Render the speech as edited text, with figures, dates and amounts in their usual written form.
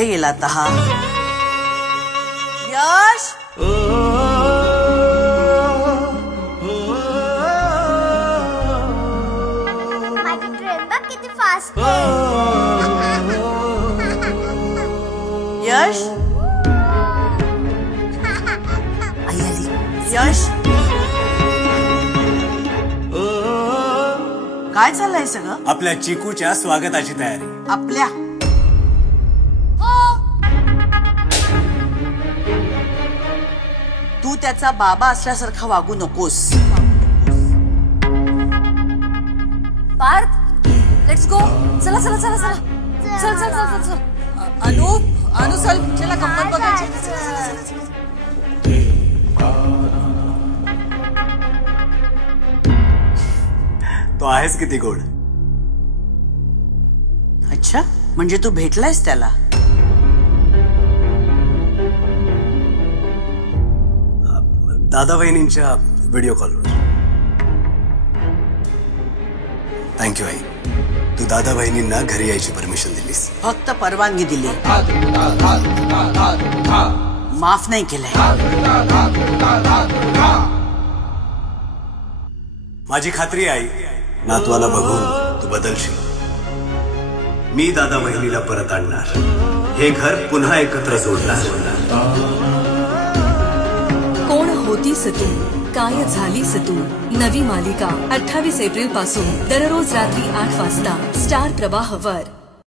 कुठे गेला आता हा? यश, माझी ट्रेन बघ किती फास्ट यश, आई आली. यश, काय चाललंय सगळं? आपल्या चिकूच्या स्वागताची तयारी. आपल्या तू त्याचा बाबा असल्यासारखा वागू नकोस. Parth, let's go. चला चला चला चला, चल चल चल चल चल. अनु चल, चला गंमत बघायची. तो आहेस किती गोड. अच्छा, म्हणजे तू भेटलायस त्याला? दादा बहिणींच्या व्हिडिओ कॉलवर. थँक्यू आई, तू दादा बहिणींना घरी यायची परमिशन दिलीस. फक्त परवानगी दिली, माफ नाही केलंय. माझी खात्री आई, नातवाला बघून तू बदलशील. मी दादा बहिणीला परत आणणार, हे घर पुन्हा एकत्र जोडणार. कोण होतीस तू, काय झालीस तू. नवी मालिका 28 एप्रिल पासून दररोज रात्री 8 वाजता स्टार प्रवाहवर.